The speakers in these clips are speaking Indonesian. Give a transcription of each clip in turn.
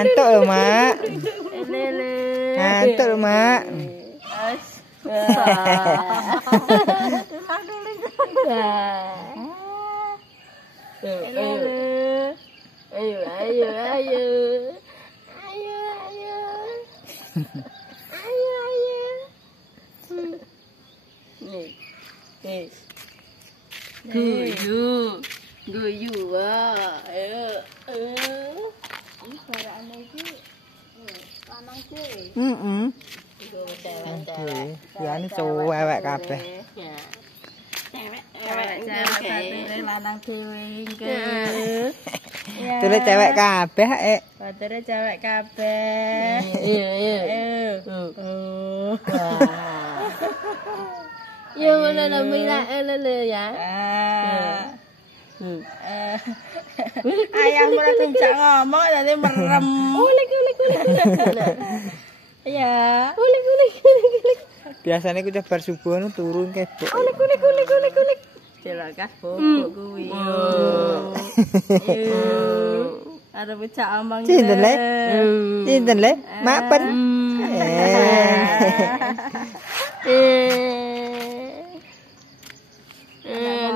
Ngantuk lho, Mak. Ngantuk lho, Mak. Guyu Ini cewek kabeh. lanang dhewe Tule cewek kabeh, Batere cewek kabeh. Iya. Yo ngono lho lho ya. Ayam ora kencak ngomong tadi merem. Ulik. Ya. Ulik. Biasanya aku bar subuh turun kebok. Ulik. Delok kas bobok kuwi. Ada becak omong. Cinten le, mapen.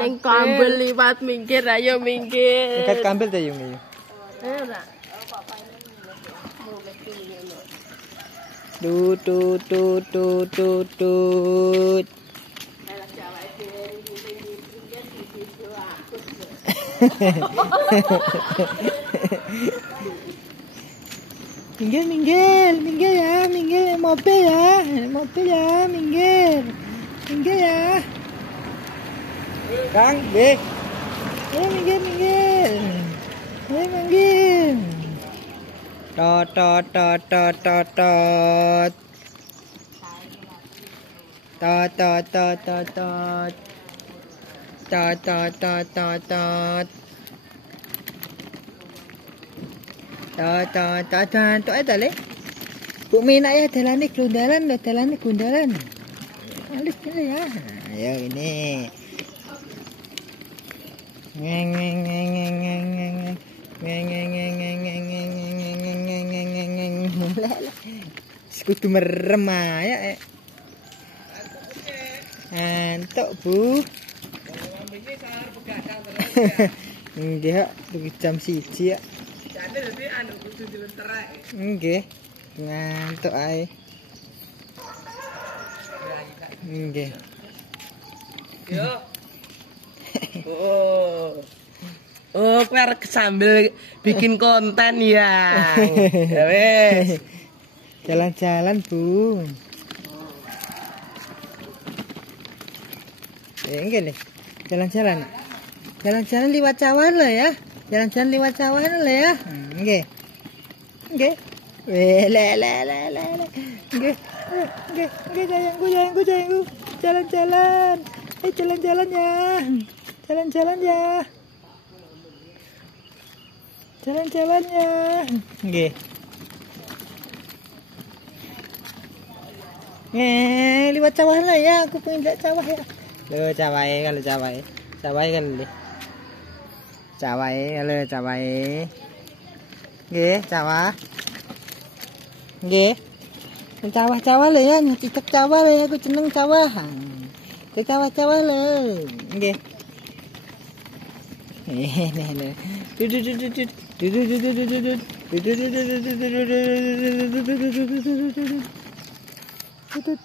Neng kambel liwat minggir, ayo minggir. Dekat kambel ta yung iyo. Ora. Tut. Minggir mobil ya, minggir ya. Kang, minggir. Tot. Tok eta le. Bu minak ya dalane gundalan. Alis ya. Ayo ini. Sekutu merem ya. Entuk, Bu. Nggih, jam 1 ya. Jane dadi anu kudu dilenterek. Nggih. Ngantuk ae. Nggih. Yo. Oh, kowe arek sambil bikin konten ya. Ya wes. Jalan-jalan, Bu. Enggak nih. Jalan-jalan. Jalan-jalan liwat cawan lah ya. Jalan-jalan liwat cawan lah ya. Nggih. Le. Nggih, sayangku. Jalan-jalan. Jalan-jalan ya. Nggih. Liwat sawah lah ya, aku pengen lihat sawah ya. Loh, cawahe. Nggih, cawah. Nggih. Cawah lah ya, cicak cawah lah ya, aku seneng cawah. Cawah lah. Nggih. Dudut.